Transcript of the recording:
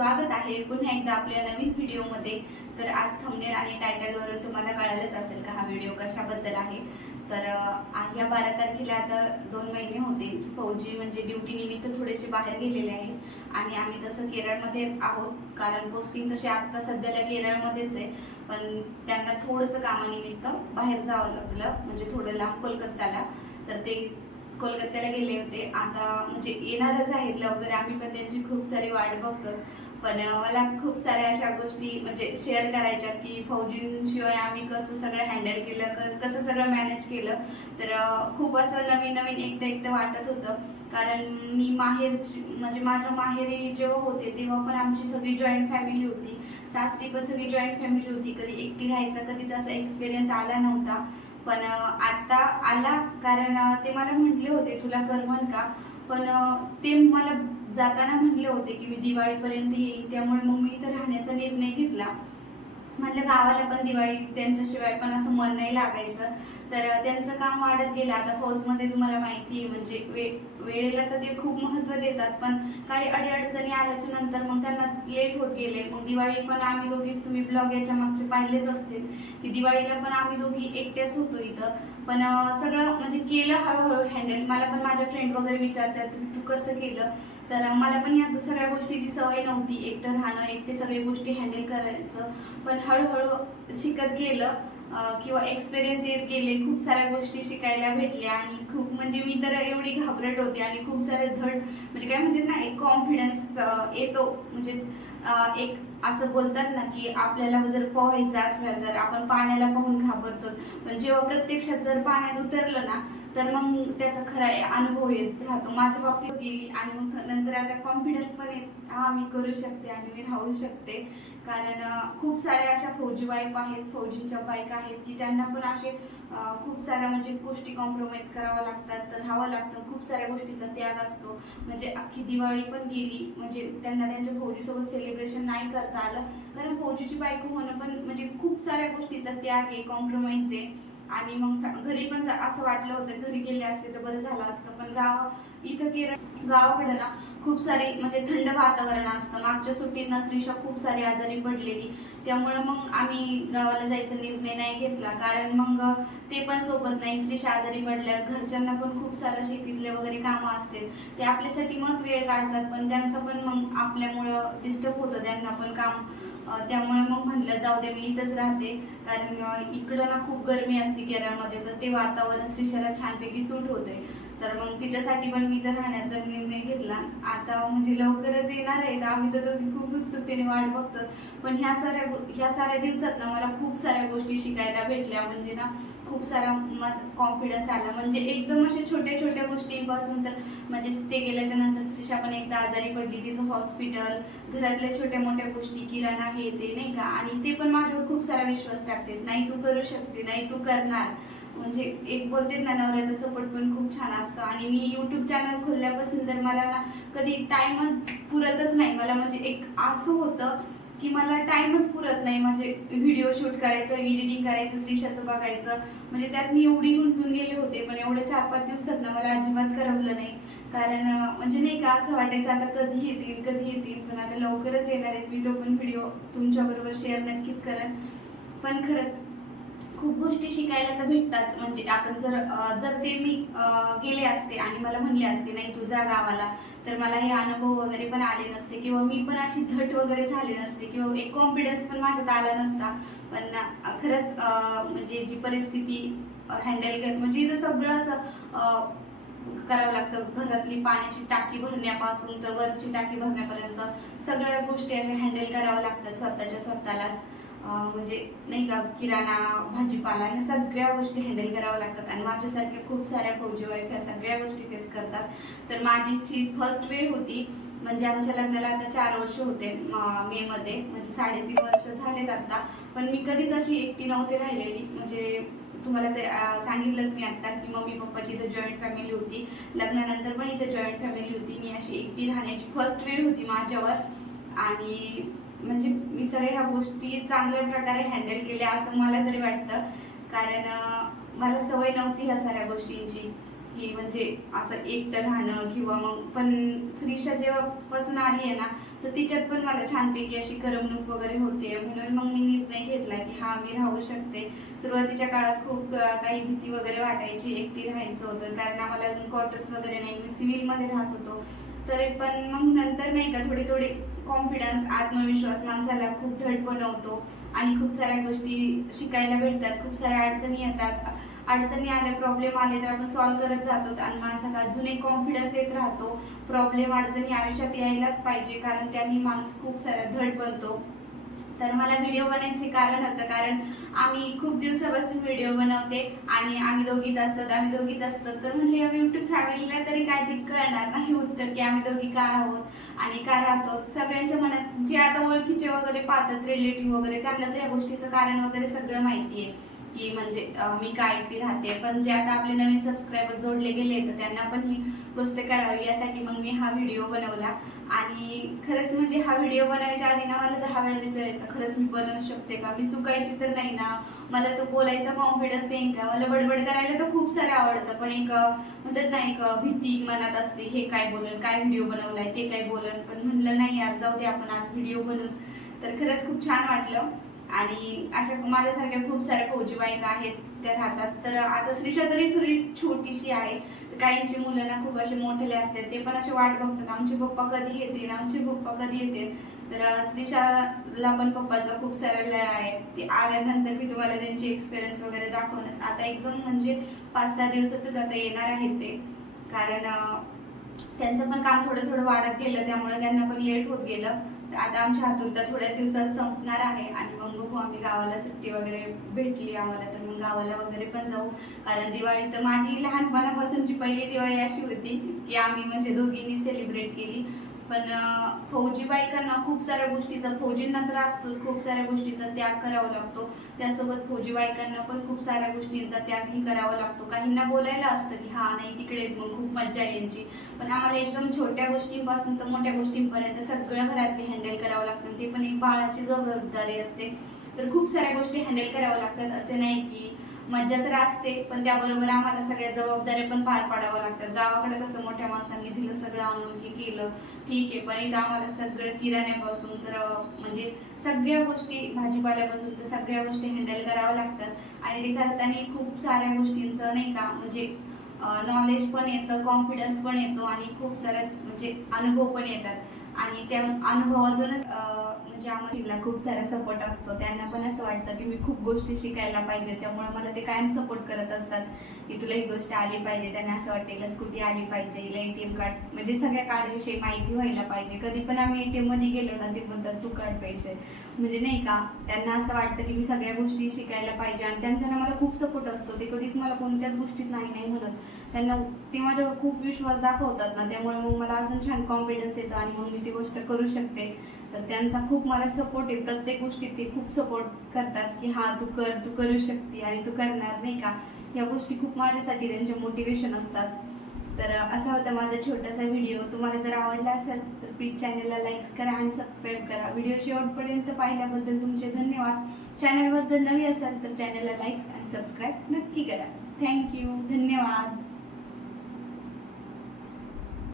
स्वागत आहे. पुन्हा एकदा आपल्या नवीन व्हिडिओमध्ये. तर आज थंबनेल आणि टायटलवरून तुम्हाला कळालंच असेल का हा व्हिडिओ कशाबद्दल आहे? तर ह्या बारा तारखेला आता दोन महिने होते. फौजी म्हणजे ड्युटी निमित्त थोडेसे बाहेर गेलेले आहे आणि आम्ही तसं केरळमध्ये आहोत. कारण पोस्टिंग तशी आत्ता सध्याला केरळमध्येच आहे. पण त्यांना थोडंसं कामानिमित्त बाहेर जावं लागलं. म्हणजे थोडं लांब कोलकत्याला. तर ते कोलकात्याला गेले होते. आता म्हणजे येणारच आहेत लवकर. आम्ही पण त्यांची खूप सारी वाट बघतो पण मला खूप साऱ्या अशा गोष्टी म्हणजे शेअर करायच्यात की फौजींशिवाय आम्ही कसं सगळं हँडल केलं कसं सगळं मॅनेज केलं. तर खूप असं नवीन नवीन एकटं एकटं वाटत होतं. कारण मी माहेर म्हणजे माझ्या माहेरी जेव्हा होते तेव्हा पण आमची सगळी जॉईंट फॅमिली होती. सासरी पण सगळी जॉईंट फॅमिली होती. कधी एकटी राहायचा कधीच असा एक्सपिरियन्स आला नव्हता. पण आत्ता आता आला. कारण ते मला म्हटले होते तुला करमन का? पण ते मला जाताना म्हटले होते की मी दिवाळीपर्यंत येईन त्यामुळे मग मी इथं राहण्याचा निर्णय घेतला. म्हटलं गावाला पण दिवाळी त्यांच्याशिवाय पण असं मन नाही लागायचं. तर त्यांचं काम वाढत गेलं. आता फौजमध्ये तुम्हाला माहिती आहे म्हणजे वे वेळेला तर ते खूप महत्त्व देतात पण काही अडीअडचणी आल्याच्यानंतर मग त्यांना लेट होत गेले. मग दिवाळी पण आम्ही दोघीच तुम्ही ब्लॉग याच्या मागचे पाहिलेच असतील. की दिवाळीला पण आम्ही दोघी एकट्याच होतो इथं. पण सगळं म्हणजे केलं हळूहळू हँडल मला पण माझ्या फ्रेंड वगैरे विचारतात तू कसं केलं? तर मला पण या सगळ्या गोष्टीची सवय नव्हती. एकटं राहणं एकटे सगळी गोष्टी हँडल करायचं. पण हळूहळू शिकत गेलं. किंवा एक्सपिरियन्स येत गेले. खूप साऱ्या गोष्टी शिकायला भेटल्या आणि खूप म्हणजे मी तर एवढी घाबरट होते आणि खूप सारे धड म्हणजे काय म्हणतात ना एक कॉन्फिडन्स येतो. म्हणजे एक असं बोलतात ना की आपल्याला जर पोहायचं असलं तर आपण पाण्याला पाहून घाबरतो. पण जेव्हा प्रत्यक्षात जर पाण्यात उतरलं ना तर मग त्याचा खरा अनुभव येत राहतो. माझ्या बाबतीत गेली आणि मग नंतर आता कॉन्फिडन्स पण येत हा मी करू शकते आणि मी राहू शकते. कारण खूप साऱ्या अशा फौजी वाईफ आहेत फौजींच्या बायका आहेत की त्यांना पण असे खूप साऱ्या म्हणजे गोष्टी कॉम्प्रोमाइज कराव्या लागतात तर राहावं लागतं. खूप साऱ्या गोष्टीचा त्याग असतो. म्हणजे अख्खी दिवाळी पण गेली म्हणजे त्यांना त्यांच्या फौजीसोबत सेलिब्रेशन नाही करता आलं. कारण फौजीची बायको होणं पण म्हणजे खूप साऱ्या गोष्टीचा त्याग आहे कॉम्प्रोमाइज आहे. आणि मग घरी पण असं वाटलं होतं घरी गेले असते तर बरं झालं असतं. पण गाव इथं केरळ गावाकडं ना खूप सारी म्हणजे थंड वातावरण असतं. मागच्या सुट्टीत श्रीशा श्रीषा खूप सारी आजारी पडलेली. त्यामुळं मग आम्ही गावाला जायचा निर्णय नाही घेतला. कारण मग ते पण सोबत नाही. श्रीषा आजारी पडल्या घरच्यांना पण खूप सारं शेतीतले वगैरे कामं असतील ते आपल्यासाठी मग वेळ काढतात पण त्यांचं पण मग आपल्यामुळं डिस्टर्ब होतं. त्यांना पण काम त्यामुळे मग म्हणलं जाऊ दे मी इथंच राहते. कारण इकडं ना खूप गरमी असते केरळमध्ये तर ते वातावरण श्रीशाला छानपैकी सूट होते तर मग तिच्यासाठी पण मी इथं राहण्याचा निर्णय घेतला. आता म्हणजे लवकरच येणार आहे तर आम्ही तर दोघी खूप उत्सुकतेने वाट बघतो पण ह्या साऱ्या ह्या साऱ्या दिवसात ना मला खूप साऱ्या गोष्टी शिकायला भेटल्या. म्हणजे ना खूप सारा कॉन्फिडन्स आला. म्हणजे एकदम अशा छोट्या छोट्या गोष्टींपासून तर म्हणजे ते गेल्याच्यानंतर त्रिशा पण एकदा आजारी पडली. तिचं हॉस्पिटल घरातल्या छोट्या मोठ्या गोष्टी किराणा हे ते नाही का? आणि ते पण माझ्यावर खूप सारा विश्वास टाकते नाही तू करू शकते. नाही तू करणार. म्हणजे एक बोलते ना नवऱ्याचा सपोर्ट पण खूप छान असतो. आणि मी यूट्यूब चॅनल खोलल्यापासून तर मला ना कधी टाईमच पुरतच नाही. मला म्हणजे एक असं होतं की मला टाईमच पुरत नाही. म्हणजे व्हिडिओ शूट करायचं एडिटिंग करायचं श्रीशाचं बघायचं. म्हणजे त्यात मी एवढी गुंतून गेले होते पण एवढ्या चार पाच दिवसात ना मला अजिबात करमलं नाही. कारण म्हणजे नाही का असं वाटायचं आता कधी येतील कधी येतील पण आता लवकरच येणार आहेत. मी तो पण व्हिडिओ तुमच्याबरोबर शेअर नक्कीच करेन. पण खरंच खूप गोष्टी शिकायला तर भेटतात म्हणजे आपण जर जर ते मी गेले असते आणि मला म्हणले असते नाही तुझ्या गावाला. तर मला हे अनुभव वगैरे पण आले नसते किंवा मी पण अशी धट वगैरे झाले नसते किंवा एक कॉन्फिडन्स पण माझ्यात आला नसता. पण खरंच म्हणजे जी परिस्थिती हँडल कर म्हणजे इथं सगळं असं करावं लागतं. घरातली पाण्याची टाकी भरण्यापासून तर वरची टाकी भरण्यापर्यंत सगळ्या गोष्टी अशा हँडल कराव्या लागतात स्वतःच्या स्वतःलाच. म्हणजे नाही का किराणा भाजीपाला ह्या सगळ्या गोष्टी हँडल कराव्या लागतात. आणि माझ्यासारख्या खूप साऱ्या फौजी वाईफ ह्या सगळ्या गोष्टी फेस करतात. तर माझी जी फर्स्ट वेळ होती म्हणजे आमच्या लग्नाला आता चार वर्ष होते मे मध्ये. म्हणजे साडेतीन वर्ष झालेत आता. पण मी कधीच अशी एकटी नव्हती राहिलेली. म्हणजे तुम्हाला ते सांगितलंच मी आता की मम्मी पप्पाची इथं जॉईंट फॅमिली होती. लग्नानंतर पण इथं जॉईंट फॅमिली होती. मी अशी एकटी राहण्याची फर्स्ट वेळ होती माझ्यावर. आणि म्हणजे मी सगळ्या ह्या गोष्टी चांगल्या प्रकारे हँडल केल्या असं मला तरी वाटतं. कारण मला सवय नव्हती ह्या साऱ्या गोष्टींची की म्हणजे असं एकटं राहणं किंवा मग पण श्रीषा जेव्हापासून आली आहे ना तर तिच्यात पण मला छानपैकी अशी करमणूक वगैरे होते. म्हणून मग मी निर्णय घेतला की हा मी राहू शकते. सुरुवातीच्या काळात खूप काही भीती वगैरे वाटायची एकटी राहायचं होतं. कारण आम्हाला अजून क्वार्टर्स वगैरे नाही. मी सिव्हिलमध्ये राहत होतो. तरी पण मग नंतर नाही का थोडे थोडे कॉन्फिडन्स आत्मविश्वास माणसाला खूप धड बनवतो आणि खूप साऱ्या गोष्टी शिकायला भेटतात खूप साऱ्या अडचणी येतात. अडचणी आल्या प्रॉब्लेम आले तर आपण सॉल्व्ह करत जातो आणि माणसाला अजून एक कॉन्फिडन्स येत राहतो. प्रॉब्लेम अडचणी आयुष्यात यायलाच पाहिजे कारण त्यांनी माणूस खूप सारा धड बनतो. तर मला व्हिडिओ बनायचे कारण होतं. कारण आम्ही खूप दिवसापासून व्हिडिओ बनवते आणि आम्ही दोघीच असतात आम्ही दोघीच असतात. तर म्हणले युट्यूब फॅमिलीला तरी काय दिक कळणार नाही उत्तर की आम्ही दोघी काय आहोत आणि काय राहतो? सगळ्यांच्या मनात जे आता ओळखीचे वगैरे पाहतात रिलेटिव्ह वगैरे त्यांना तर या गोष्टीचं कारण वगैरे सगळं माहिती आहे की म्हणजे मी काय एकटी राहते. पण जे आता आपले नवीन सबस्क्रायबर जोडले गेले तर त्यांना पण ही गोष्ट कळावी. यासाठी मग मी हा व्हिडिओ बनवला. आणि खरंच म्हणजे हा व्हिडिओ बनवायच्या आधी ना मला दहा वेळा विचारायचं खरंच मी बनवू शकते का? मी चुकायची तर नाही ना? मला तो बोलायचा कॉन्फिडन्स येईन का? मला बडबड करायला तर खूप सारं आवडतं. पण एक म्हणतात ना एक भीती मनात असते. हे काय बोलन काय व्हिडिओ बनवलाय ते काय बोलन? पण म्हणलं नाही यार जाऊ दे आपण आज व्हिडिओ बनूच तर खरंच खूप छान वाटलं. आणि अशा माझ्यासारख्या खूप साऱ्या फौजी बायका आहेत त्या राहतात. तर आता श्रीषा तरी थोडी छोटीशी आहे. काहींची मुलं ना खूप असे मोठेले असतात. ते पण असे वाट बघतात. आमचे पप्पा कधी येतील? आमचे पप्पा कधी येतील? तर श्रीषाला पण पप्पाचा खूप सारा लळा आहे. ते आल्यानंतर मी तुम्हाला त्यांची एक्सपिरियन्स वगैरे दाखवणार आता एकदम म्हणजे पाच सहा दिवसातच आता येणार आहेत ते. कारण त्यांचं पण काम थोडं थोडं वाढत गेलं. त्यामुळे त्यांना पण लेट होत गेलं. आता आमच्या आतुरता थोड्या दिवसात संपणार आहे आणि मग बघू आम्ही गावाला सुट्टी वगैरे भेटली आम्हाला तर मग गावाला वगैरे पण जाऊ. कारण दिवाळी तर माझी लहानपणापासूनची पहिली दिवाळी अशी होती की आम्ही म्हणजे दोघींनी सेलिब्रेट केली. पण अं, फौजी बायकांना खूप साऱ्या गोष्टीचा फौजींना तर असतोच खूप साऱ्या गोष्टीचा त्याग करावा लागतो. त्यासोबत फौजी बायकांना पण खूप साऱ्या गोष्टींचा त्यागही करावा लागतो. काहींना बोलायला असतं की हा नाही तिकडे मग खूप मज्जा यांची. पण आम्हाला एकदम छोट्या गोष्टींपासून तर मोठ्या गोष्टींपर्यंत सगळं घरातले हँडल करावं लागतं. ते पण एक बाळाची जबाबदारी असते. तर खूप साऱ्या गोष्टी हँडल कराव्या लागतात. असे नाही की मज्जा तर असते पण त्याबरोबर आम्हाला सगळ्या जबाबदाऱ्या पण पार पाडाव्या लागतात. गावाकडे कसं मोठ्या माणसांनी दिलं सगळं आणून की केलं ठीक आहे. पण इथं आम्हाला सगळं किराण्यापासून तर म्हणजे सगळ्या गोष्टी भाजीपाल्यापासून तर सगळ्या गोष्टी हँडल कराव्या लागतात. आणि ते करताना खूप साऱ्या गोष्टींचं नाही का म्हणजे नॉलेज पण येतं कॉन्फिडन्स पण येतो आणि खूप साऱ्या म्हणजे अनुभव पण येतात. आणि त्या अनुभवातूनच म्हणजे ज्यामध्ये तिला खूप सारा सपोर्ट असतो. त्यांना पण असं वाटतं की मी खूप गोष्टी शिकायला पाहिजे. त्यामुळे मला ते कायम सपोर्ट करत असतात की तुला ही गोष्ट आली पाहिजे. त्यांना असं वाटतं हिला स्कूटी आली पाहिजे हिला एटीएम कार्ड म्हणजे सगळ्या कार्डविषयी माहिती व्हायला पाहिजे. कधी पण आम्ही एटीएममध्ये गेलो ना ते बोलतात तू काढ पैसे. म्हणजे नाही का त्यांना असं वाटतं की मी सगळ्या गोष्टी शिकायला पाहिजे. आणि त्यांचा ना मला खूप सपोर्ट असतो. ते कधीच मला कोणत्याच गोष्टीत नाही नाही म्हणत. त्यांना ते माझ्यावर खूप विश्वास दाखवतात ना त्यामुळे मग मला अजून छान कॉन्फिडन्स येतो आणि मग मी ती गोष्ट करू शकते. तर त्यांचा खूप मला सपोर्ट आहे. प्रत्येक गोष्टीत ते खूप सपोर्ट करतात की हा तू कर तू करू शकते आणि तू करणार नाही का? या गोष्टी खूप माझ्यासाठी त्यांचे मोटिवेशन असतात. तर असा होता माझा छोटासा व्हिडिओ तुम्हाला जर आवडला असेल तर प्लीज चॅनलला लाईक्स करा आणि सबस्क्राईब करा. व्हिडिओ शेवटपर्यंत पाहिल्याबद्दल तुमचे धन्यवाद. चॅनलवर जर नवी असाल तर चॅनलला लाईक्स आणि सबस्क्राईब नक्की करा. थँक्यू धन्यवाद.